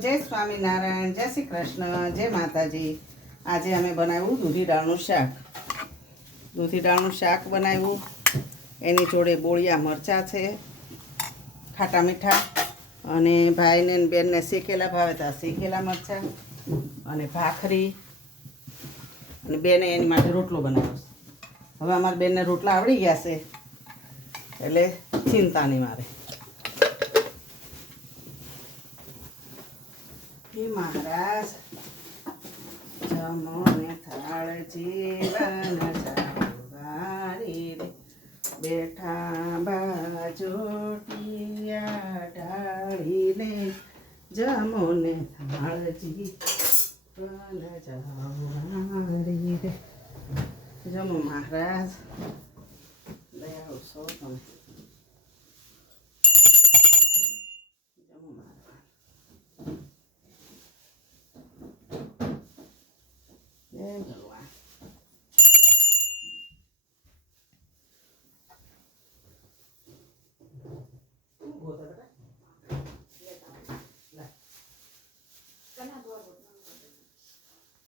જય સ્વામિનારાયણ, જય શ્રી કૃષ્ણ, જય માતાજી. આજે અમે બનાવ્યું દૂધી દાળનું શાક. દૂધી દાળનું શાક બનાવ્યું. એની જોડે બોળિયા મરચાં છે, ખાટા મીઠા, અને ભાઈને ને બેનને શેકેલા ભાવે તો શેકેલા મરચાં, અને ભાખરી, અને બેને એની માટે રોટલો બનાવ્યો છે. હવે અમારા બેનને રોટલા આવડી ગયા છે એટલે ચિંતા નહીં મારે. હે મહારાજ, જમો ને થાળ જીવન જાવારી રે, બેઠા બાજોટિયા ઢાળીને, જમો ને થાળ જીવન જાવારી રે. જમો મહારાજ, લઈ આવશો તમે. જમો મહારાજ. જય ભગવાન.